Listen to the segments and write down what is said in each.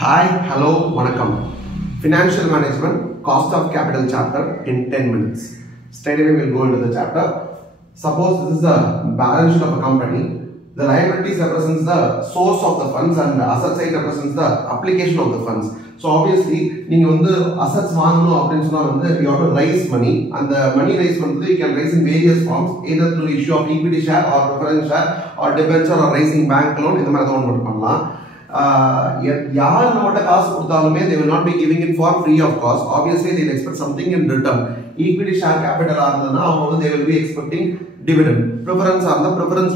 Hi, hello, Vanakkam. Financial management, cost of capital chapter in 10 minutes. Straight away we'll go into the chapter. Suppose this is the balance sheet of a company. The liabilities represents the source of the funds and the asset side represents the application of the funds. So obviously, you assets you have to raise money, and the money raised you can raise in various forms, either through issue of equity share or preference share or debenture or raising bank loan. They will not be giving it for free of cost. Obviously, they will expect something in return. Equity share capital, they will be expecting dividend. Preference are the preference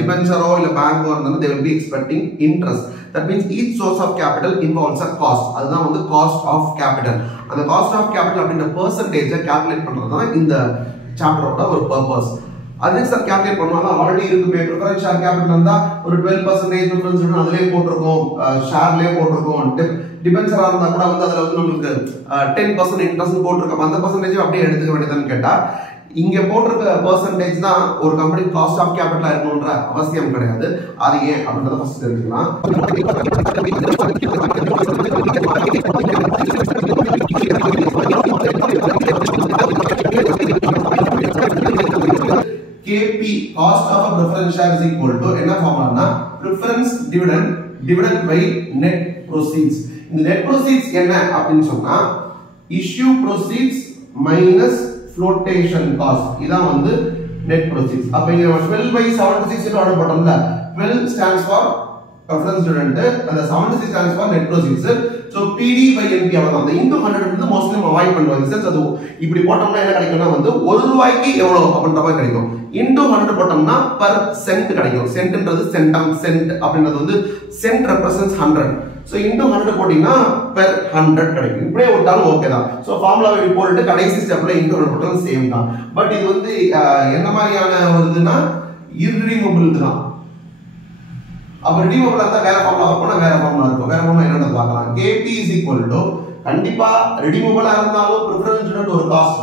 debenture or bank loan, they will be expecting interest. That means each source of capital involves a cost. That's the cost of capital. And the cost of capital in the percentage calculate in the chapter of purpose. That's the calculate already preference share capital 12% preference share debenture 10% interest இங்க போட்ற percentage தான் ஒரு company cost of கேபிட்டலா இருக்கணும்ன்ற அவசியம் கிடையாது. அது ஏன் அப்படின்றத first தெரிஞ்சுக்கலாம். KP cost of a preference share is equal to என்ன ஃபார்முலானா preference dividend by net proceeds. இந்த net proceeds என்ன அப்படினு சொன்னா issue proceeds minus flotation cost. This is net proceeds. Now, 12 by 76 is order bottom. 12 stands for preference dividend and the 76 stands for net proceeds. So, PD by NP. The into 100 is mostly avoid in the sense that if you bottom line into 100 bottom per cent. Cent is cent represents 100. So, into 100 per 100 okay. So, formula will report the step into 100 same. But this is irredeemable. Redeemable formula. KP is equal to redeemable preference to cost.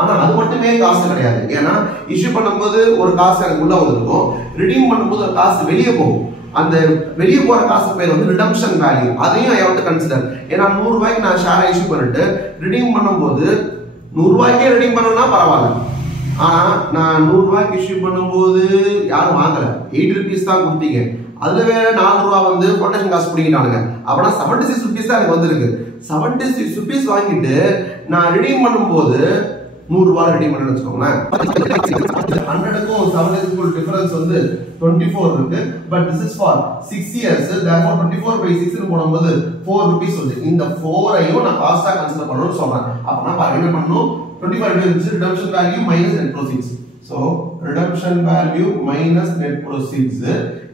ஆனால் அது மட்டுமே காசு கிடையாது. ஏன்னா issue பண்ணும்போது ஒரு காசு எனக்கு உள்ள வந்திருக்கும், ரிடீம் பண்ணும்போது ஒரு காசு வெளியே போகும். அந்த வெளியே போற காசு பேர் ரிடம்ஷன் வேல்யூ. அதையும் ஐ ஹேவ் டு கன்சிடர். ஏன்னா 100 ரூபாய்க்கு நான் ஷேர் இஷ்யூ பண்ணிட்டு ரிடீம் பண்ணும்போது 100 ரூபாய்க்கே ரிடீம் பண்ணனும்னா பரவாயில்லை. ஆனா நான் 100 ரூபாய்க்கு இஷ்யூ பண்ணும்போது யாரும் வாங்கல, 8 ரூபீஸ் தான் கொடுத்தீங்க. அதுல வேற 4 ரூபாய் கொட்டேஷன் காசு பிடிக்கிட்டானுங்க. அப்பனா 76 ரூபீஸ் தான் எனக்கு வந்திருக்கு. 76 ரூபீஸ் வாங்கிட்டு நான் ரிடீம் பண்ணும்போது 100 ரூபாய் ரெடி பண்ணனும்னு வெச்சுக்கோங்களேன். 100க்கும் 76க்கும் டிஃபரன்ஸ் 24 இருக்கு. But this is for 6 years. therefore 24 by 6 னு போடும்போது 4 rupees வருது. இந்த 4 ஐயும் நான் காஸ்டா கன்சிடர் பண்ணனும்னு சொல்றேன். அப்பனா பாருங்க என்ன பண்ணனும், 25 is redemption value minus net proceeds. So redemption value minus net proceeds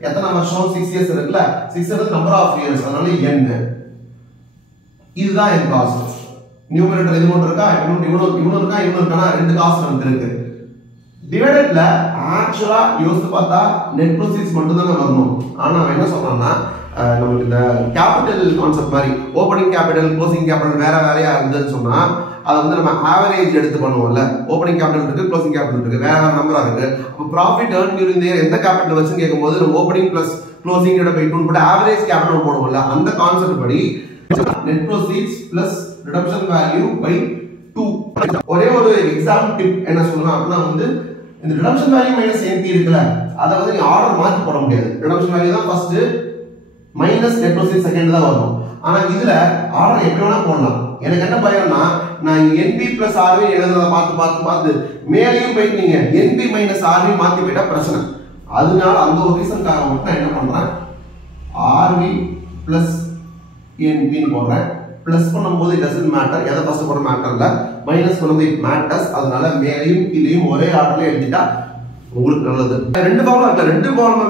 எத்தனை வருஷம் 6 years இருக்குல, 6 is number of years, அதனால n. இதுதான் என் காஸ்ட். நியூமரேட்டர் இது மட்டும் இருக்கா, இவ்வளவு இருக்கா, ரெண்டு காஸ்ட் இருக்கு. டிவைடட்ல ஆக்சுவலா யோசிச்சு பார்த்தா நெட் ப்ரோசீட்ஸ் மட்டும் தான் வரணும். ஆனா நான் என்ன சொல்றேன்னா நமக்கு இந்த கேபிட்டல் கான்செப்ட் மாதிரி ஓபனிங் கேபிட்டல் க்ளோசிங் கேபிட்டல் வேற வேறையா இருந்துன்னு சொன்னா அதை நம்ம ஆவரேஜ் எடுத்து பண்ணுவோம்ல. ஓபனிங் கேபிட்டல் இருக்கு, க்ளோசிங் கேபிட்டல் இருக்கு, வேற வேற நம்பரா இருக்கு. அப்ப profit earn during the year எந்த கேபிட்டல் வச்சு கேட்கும்போது opening plus closing divide by 2 போட்டு ஆவரேஜ் கேபிட்டல் போடுவோம்ல. அந்த கான்செப்ட் படி net proceeds plus redemption value by 2. ஒரே ஒரு எக்ஸாம் டிப் என்ன சொல்லலாம் அப்படினா இந்த redemption value minus NP இருக்குல, அத நீ ஆர்டர் மாத்தி போட முடியாது. redemption value தான் first minus net proceeds second தான் வரும். ஆனா இதுல ஆர்டர் எப்படி வேணா போடலாம். எனக்கு என்ன பயம்னா நான் NP plus RV எழுதுறத பார்த்து மேலேயும் போய் நீங்க NP minus RV மாத்தி போட்டா பிரச்சனை. அதனால அந்த ஒரு ரீசன்காக மட்டும் என்ன பண்றேன், RV plus NP போடுறேன். பிளஸ் பண்ணும்போது it doesn't matter, எதை ஃபர்ஸ்ட் போற மேட்டர் இல்ல, மைனஸ் பண்ணும்போது it matters. அதனால மேலையும் கீழையும் ஒரே ஆர்டர்ல எழுதிட்டா உங்களுக்கு நல்லது. ரெண்டு ஃபார்முலா இருக்கு. ரெண்டு ஃபார்முலா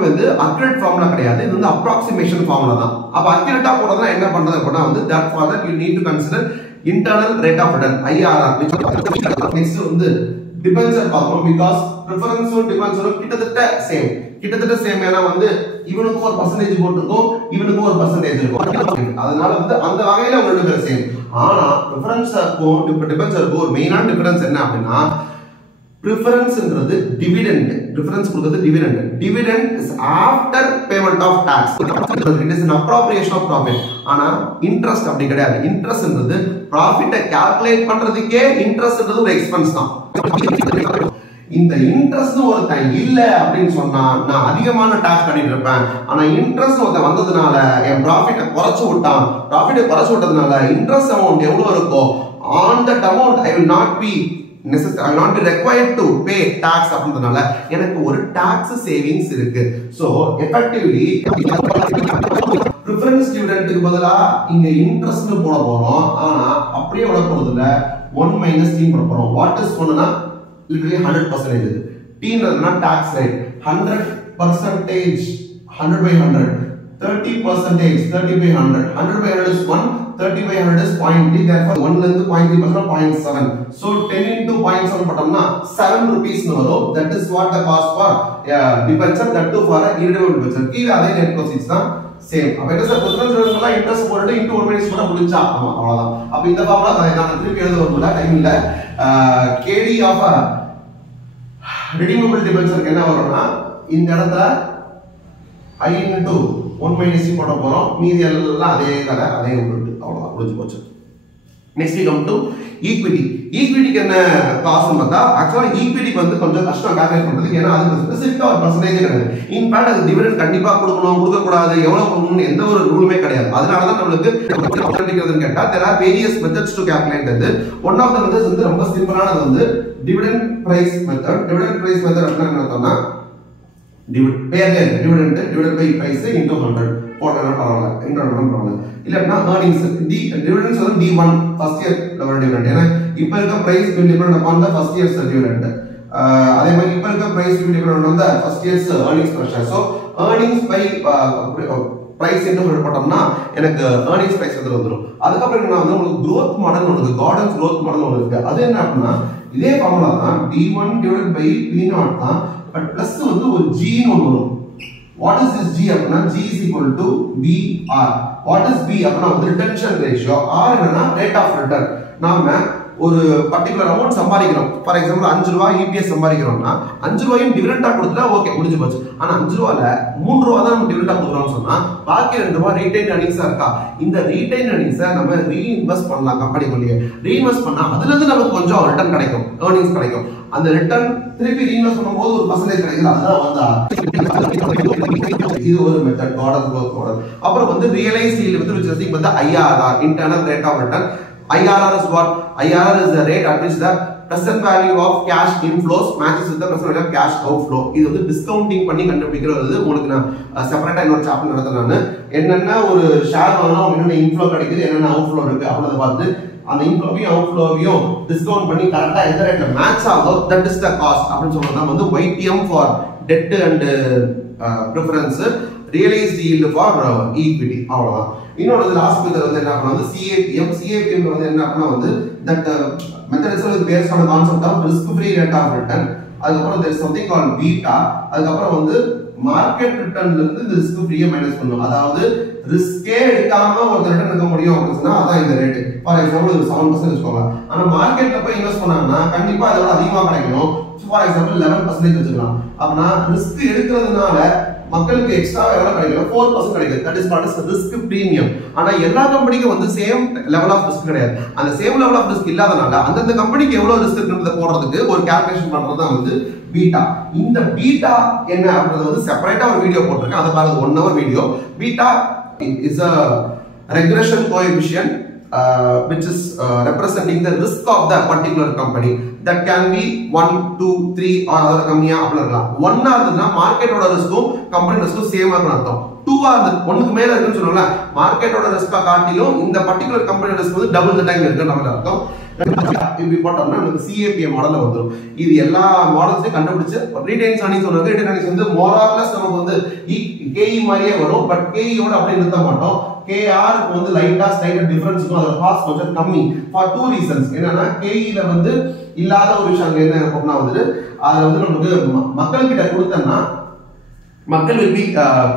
அக்யூரேட் ஃபார்முலா கிடையாது, இது அப்ராக்ஸிமேஷன் ஃபார்முலா தான். அப்ப அக்யூரேட்டா போறதுனா என்ன பண்றது அப்படினா that for that you need to consider internal rate of return IRR. Next debenture பார்க்கணும். பிகாஸ் பிரெஃபரன்ஸும் டிபென்ச்சரும் கிட்டத்தட்ட சேம். ஏன்னா இவனுக்கு ஒரு பர்சன்டேஜ் போட்டுருக்கும், இவனுக்கு ஒரு பர்சன்டேஜ் இருக்கும். அதனால அந்த வகையில ரெண்டு பேரும் சேம். ஆனா பிரெஃபரன்ஸுக்கும் டிபென்ச்சருக்கும் ஒரு மெயினான டிஃபரன்ஸ் என்ன அப்படின்னா preferenceன்றது dividend. Preference கொடுக்கிறது dividend. Dividend is after payment of tax. It is an appropriation of profit. ஆனா interest அப்படி கிடையாது. Interestன்றது profit calculate பண்றதுக்கே interestன்றது ஒரு expense தான். இந்த இன்ட்ரெஸ்ட் ஒருத்தன் இல்ல அப்படின்னு சொன்னா நான் அதிகமான டாக்ஸ் கட்டிட்டு இருப்பேன். ஆனா இன்ட்ரெஸ்ட் ஒருத்தன் வந்ததுனால என் ப்ராஃபிட்டை குறைச்சு விட்டான். ப்ராஃபிட்டை குறைச்சு விட்டதுனால இன்ட்ரெஸ்ட் அமௌண்ட் எவ்வளவு இருக்கோ on that amount I will not be necessary, I will not be required to pay tax அப்படின்றதுனால எனக்கு ஒரு டாக்ஸ் சேவிங்ஸ் இருக்கு. சோ எஃபெக்டிவ்லி preference dividendக்கு பதிலா இங்க இன்ட்ரெஸ்ட் போட போறோம். ஆனா அப்படியே விட போறது இல்ல, 1 minus t போட போறோம். வாட் இஸ் 1னா literally 100% இது. t ன்றதுனா tax rate 100%, 100 by 100, 30%, 30 by 100, 100 by 100 is 1, 30 by 100 is 0.3, therefore 1 ல இருந்து 0.3% 0.7. So 10 into 0.7 போட்டோம்னா 7 rupees னு வரும். That is what the cost for debenture, that too for a irredeemable debenture. கீழ அதே net proceeds தான் same. அப்ப என்ன சார் preference dividendலாம் இன்ட்ரெஸ்ட் போட்டு into 1 minus போட்டா முடிஞ்சா அவ்வளவுதான். அப்ப இந்த ஃபார்முலா நான் திருப்பி எழுத வரல, டைம் இல்ல. KD of a redeemable debenture என்ன வரும்னா இந்த இடத்துல I into 1 minus c போட போறோம். மீதி எல்லாம் அதே கதை, அதே உருட்டு, அவ்வளவுதான் முடிஞ்சு போச்சு. Next we come to equity. ஈக்விட்டிக்கு என்ன காசுன்னு பார்த்தா ஆக்சுவலா ஈக்விட்டிக்கு வந்து கொஞ்சம் கஷ்டம் கால்குலேட் பண்றது. ஏன்னா அது ஸ்பெசிஃபிக்கா ஒரு பர்சன்டேஜ் கிடையாது. இன்ஃபேக்ட் அது டிவிடெண்ட் கண்டிப்பா கொடுக்கணும், கொடுக்க கூடாது, எவ்வளவு கொடுக்கணும்னு எந்த ஒரு ரூலுமே கிடையாது. அதனால தான் நம்மளுக்கு கண்டுபிடிக்கிறதுன்னு கேட்டா there are various methods to calculate இது. ஒன் ஆஃப் தி மெத்தட்ஸ் வந்து ரொம்ப சிம்பிளானது வந்து dividend price method. Dividend price method அப்படினா என்ன அர்த்தம்னா dividend divided by price into 100 போட்டா பரவாயில்ல, இன்டர்னல் பரவாயில்ல. இல்லனா earnings dividends வந்து D1 first year level dividend. ஏன்னா இப்போ இருக்க price will depend upon the first year's dividend. அதே மாதிரி இப்போ இருக்க price will depend on the first year's earnings per share. So earnings by price into 100 போட்டோம்னா எனக்கு earnings price வந்துரும். அதுக்கு அப்புறம் என்ன வந்து உங்களுக்கு growth model ஒன்னு, Gordon's growth model ஒன்னு இருக்கு. அது என்ன அப்படினா இதே ஃபார்முலா தான் D1 divided by P0 தான், பட் பிளஸ் வந்து ஒரு G ன்னு ஒன்னு வரும். What is this G அப்படினா G is equal to BR. What is B அப்படினா வந்து retention ratio. R என்னன்னா rate of return. நாம ஒரு பர்టిక్యులர் அமௌண்ட் சம்பாதிக்கிறோம். ஃபார் எக்ஸாம்பிள் 5 ரூபாய் EPS சம்பாதிக்கிறோம்னா 5 ரூபாயும் டிவிடெண்டா கொடுத்தா ஓகே முடிஞ்சு போச்சு. ஆனா 5 ரூபாயில 3 ரூபாய் தான் நம்ம டிவிடெண்டா கொடுக்குறோம்னு சொன்னா பாக்கி 2 ரூபாய் ரீடைன் earnings இருக்கா. இந்த ரீடைன் earnings நம்ம ரீஇன்வெஸ்ட் பண்ணலாம் கம்பெனிக்குள்ளேயே. ரீஇன்வெஸ்ட் பண்ணா அதுல இருந்து நமக்கு கொஞ்சம் ரிட்டர்ன் கிடைக்கும், earnings கிடைக்கும். அந்த ரிட்டர்ன் திருப்பி ரீஇன்வெஸ்ட் பண்ணும்போது ஒரு பர்சன்டேஜ் கிடைக்குது. அதுதான் வந்தா இது ஒரு மெத்தட், Gordon growth model. அப்புறம் வந்து realised yield which is nothing but the IRR, internal rate of return. IRR is what? IRR is the rate at which the present value of cash inflows matches with the present value of cash outflow. இது வந்து discounting பண்ணி கண்டுபிடிக்கிறது. உங்களுக்கு நான் செப்பரேட்டா இன்னொரு chapter நடத்துறேன். என்னன்னா ஒரு share வாங்கினா என்னென்ன இன்ஃப்ளோ கிடைக்குது, என்னென்ன அவுட்ஃப்ளோ இருக்கு அப்படின்றத பார்த்து அந்த இன்ஃப்ளோவையும் அவுட்ஃப்ளோவையும் டிஸ்கவுண்ட் பண்ணி கரெக்டா எந்த ரேட்ல மேட்ச் ஆகுதோ தட் இஸ் த காஸ்ட் அப்படின்னு சொல்றதா வந்து YTM for debt and preference, realised yield for equity. அவ்வளவுதான். இன்னொரு லாஸ்ட் மெத்தட் வந்து என்ன பண்ணா வந்து CAPM. CAPM வந்து என்ன பண்ணா வந்து that method is based on the concept of risk free rate of return. அதுக்கப்புறம் there is something called beta. அதுக்கப்புறம் வந்து மார்க்கெட் ரிட்டர்ன்ல இருந்து இந்த ரிஸ்க் ஃப்ரீயா மைனஸ் பண்ணும். அதாவது ரிஸ்கே எடுக்காம ஒரு ரிட்டர்ன் எடுக்க முடியும் அப்படின்னு சொன்னா அதான் இந்த ரேட். ஃபார் எக்ஸாம்பிள் இது 7% வச்சுக்கோங்க. ஆனா மார்க்கெட்ல போய் இன்வெஸ்ட் பண்ணாங்கன்னா கண்டிப்பா அதோட அதிகமா கிடைக்கும். ஃபார் எக்ஸாம்பிள் 11% வச்சுக்கலாம். அப்பனா ரிஸ்க் எடுக்கிறதுனால மக்களுக்கு எக்ஸ்ட்ரா எவ்வளவு கிடைக்கும்? 4% கிடைக்கும். That is called as risk premium. ஆனா எல்லா கம்பெனிக்கும் வந்து சேம் லெவல் ஆஃப் ரிஸ்க் கிடையாது. அந்த சேம் லெவல் ஆஃப் ரிஸ்க் இல்லாதனால அந்தந்த கம்பெனிக்கு எவ்வளவு ரிஸ்க் இருக்குன்றத போடுறதுக்கு ஒரு கால்குலேஷன் பண்றது தான் வந்து பீட்டா. இந்த பீட்டா என்ன அப்படின்றது வந்து செப்பரேட்டா ஒரு வீடியோ போட்டிருக்கேன். அதை பாருங்க, 1 hour video. Beta is a regression coefficient which is representing the risk of the particular company. That can be 1, 2, 3 or other கம்மியா அப்படி இருக்கலாம். 1 ஆகுதுன்னா மார்க்கெட்டோட ரிஸ்க்கும் கம்பெனி ரிஸ்க்கும் சேமா இருக்கும் அர்த்தம். 2 ஆகுது, 1க்கு மேல இருக்குன்னு சொல்லுவாங்கல, மார்க்கெட்டோட ரிஸ்கா காட்டிலும் இந்த பர்టిక్యులர் கம்பெனி ரிஸ்க் வந்து டபுள் தி டைம் இருக்குன்னு நம்ம அர்த்தம். இப்படி போட்டோம்னா நமக்கு CAPM மாடல்ல வந்துரும். இது எல்லா மாடல்ஸையும் கண்டுபிடிச்சு ரீடைன்ஸ் earnings சொல்றது. ரீடைன் earnings வந்து மோர் ஆர் லெஸ் நமக்கு வந்து KE மாதிரியே வரும். பட் KE யோட அப்படி நிறுத்த மாட்டோம். KR க்கு வந்து லைட்டா ஸ்லைட் டிஃபரன்ஸ் இருக்கும். அதோட காஸ்ட் கொஞ்சம் கம்மி ஃபார் 2 ரீசன்ஸ். என்னன்னா KE ல வந்து இல்லாத ஒரு விஷயம் அங்க என்ன இருக்கும்னா வந்து அது வந்து நமக்கு மக்கள் கிட்ட கொடுத்தனா மக்கள் will be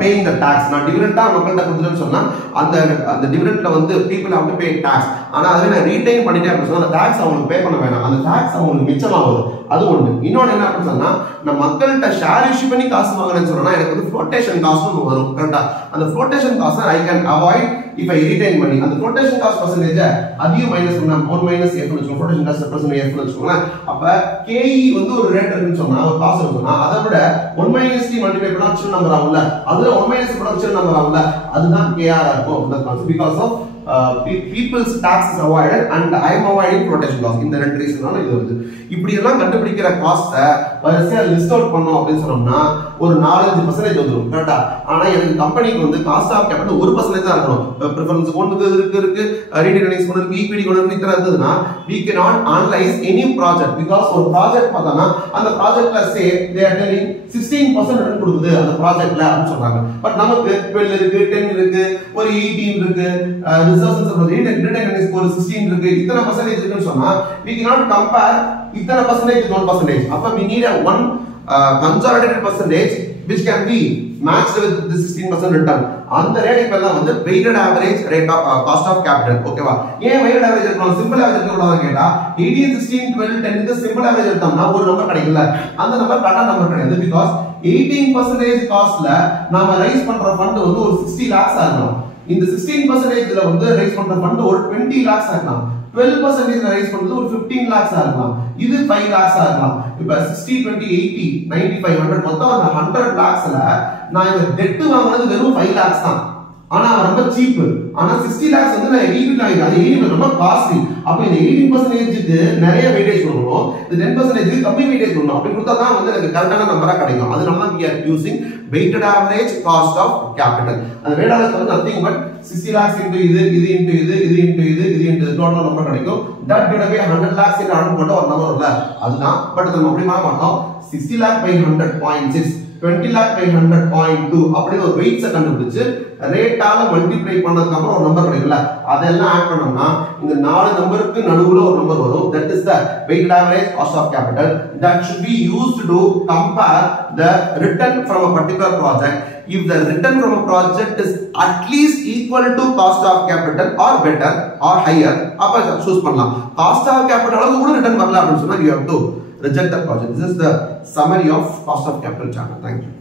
paying the tax. நான் டிவிடெண்டா மக்கள்கிட்ட கொடுத்துட்டேன்னு சொன்னா அந்த டிவிடெண்ட்ல வந்து people have to pay tax. ஆனா அதுவே நான் ரீடைன் பண்ணிட்டேன் அப்படின்னு சொன்னா அந்த டாக்ஸ் அவங்களுக்கு பே பண்ண வேணாம், அந்த டாக்ஸ் அவங்களுக்கு மிச்சமாகுது. அது ஒண்ணு. இன்னொன்னு என்ன அப்படின்னு சொன்னா நான் மக்கள்கிட்ட ஷேர் இஷ்யூ பண்ணி காசு வாங்குறேன்னு சொன்னா எனக்கு வந்து ஃப்ளோட்டேஷன் காஸ்ட் வரும். கரெக்டா? அந்த flotation cost I can avoid if I retain money. அந்த flotation cost percentage அதையும் மைனஸ் பண்ணா 1 minus f னு சொல்றோம். flotation cost percentage f னு சொல்றோம். அப்ப ke வந்து ஒரு ரேட் இருக்குன்னு சொன்னா ஒரு காசு இருக்குன்னா அதை விட 1 minus t மல்டிப்ளை பண்ணா சின்ன நம்பர் ஆகும்ல, அதுல 1 minus பண்ணா சின்ன நம்பர் ஆகும்ல, அதுதான் kr இருக்கும். அந்த concept because of people's tax is avoided and I am avoiding flotation cost. இந்த ரெண்டு ரீசனால இது வருது. இப்படி எல்லாம் கண்டுபிடிக்கிற காஸ்ட வரிசையா லிஸ்ட் அவுட் பண்ணோம் அப்படின்னு சொன்னோம்னா ஒரு 4-5% வந்துரும். கரெக்ட்டா? ஆனா எனக்கு கம்பெனிக்கு வந்து காஸ்ட் ஆஃப் கேபிட்டல் 1% தான் இருக்கணும். preference கொண்டு இருக்கு ரீடைனிங்ஸ் கொண்டு இருக்கு ஈக்விட்டி கொண்டு இருக்கு இத்தனை இருந்ததுன்னா we cannot analyze any project because ஒரு ப்ராஜெக்ட் பார்த்தானா அந்த ப்ராஜெக்ட்ல say they are telling 16% return கொடுக்குது அந்த ப்ராஜெக்ட்ல அப்படின்னு சொல்றாங்க. பட் நமக்கு 12 இருக்கு 10 இருக்கு ஒரு 18 இருக்கு ரிசர்வ்ஸ் ரீடைனிங்ஸ் ஒரு 16 இருக்கு இத்தனை பர்சன்டேஜ் இருக்குன்னு சொன்னா we cannot compare இத்தனை percentage with 1%. அப்ப we need a one consolidated percentage which can be matched with the 16% return. அந்த ரேட் இப்பெல்லாம் வந்து weighted average rate of cost of capital. ஓகேவா? ஏன் weighted average இருக்கணும், சிம்பிள் ஆவரேஜ் இருக்க கூடாதுன்னு கேட்டா 18 16 12 10 இந்த சிம்பிள் ஆவரேஜ் எடுத்தோம்னா ஒரு நம்பர் கிடைக்கல, அந்த நம்பர் கரெக்ட்டா நம்பர் கிடையாது. because 18% காஸ்ட்ல நாம ரைஸ் பண்ற ஃபண்ட் வந்து ஒரு 60 lakhs ஆகணும். இந்த 16% ல வந்து ரைஸ் பண்ற ஃபண்ட் ஒரு 20 lakhs ஆகணும். 12% ரைஸ் பண்றது ஒரு 15 lakhs ஆகலாம், இது 5 lakhs ஆகலாம். இப்ப 60 20 80 95 100 மொத்தம் அந்த 100 lakhsல நான் இந்த டெட் வாங்குறது வெறும் 5 lakhs தான். ஆனா ரொம்ப சீப். ஆனா 60 lakhs வந்து நான் ஈக்விட்டி வாங்கிட்டேன், அது ஈக்விட்டி ரொம்ப காஸ்ட்லி. அப்ப இந்த 18%க்கு நிறைய வெயிட்டேஜ் கொடுக்கணும், இந்த 10%க்கு கம்மி வெயிட்டேஜ் கொடுக்கணும். அப்படி கொடுத்தா தான் வந்து எனக்கு கரெக்டான நம்பரா கிடைக்கும். அதனால தான் we are using weighted average cost of capital. அந்த weighted average வந்து nothing but 60 lakhs into இது into இது into total நம்பர் கிடைக்கும். that divided by 100 lakhs into 100 போட்டா ஒரு நம்பர் வரல, அதுதான். பட் நம்ம அப்படி பண்ண மாட்டோம். 60 lakh by 100 0.6 20 lakh by 100 0.2 அப்படி ஒரு வெயிட்ஸ் கண்டுபிடிச்சு ரேட்டால மல்டிப்ளை பண்ணதுக்கு அப்புறம் ஒரு நம்பர் கிடைக்கும்ல, அதெல்லாம் ஆட் பண்ணோம்னா இந்த நாலு நம்பருக்கு நடுவுல ஒரு நம்பர் வரும். that is the weighted average cost of capital that should be used to compare the return from a particular project. If the return from a project is at least equal to cost of capital or better or higher, அப்ப choose பண்ணலாம். cost of capital அளவுக்கு கூட return வரல அப்படின்னு சொன்னா you have to reject the project. This is the summary of cost of capital chapter. Thank you.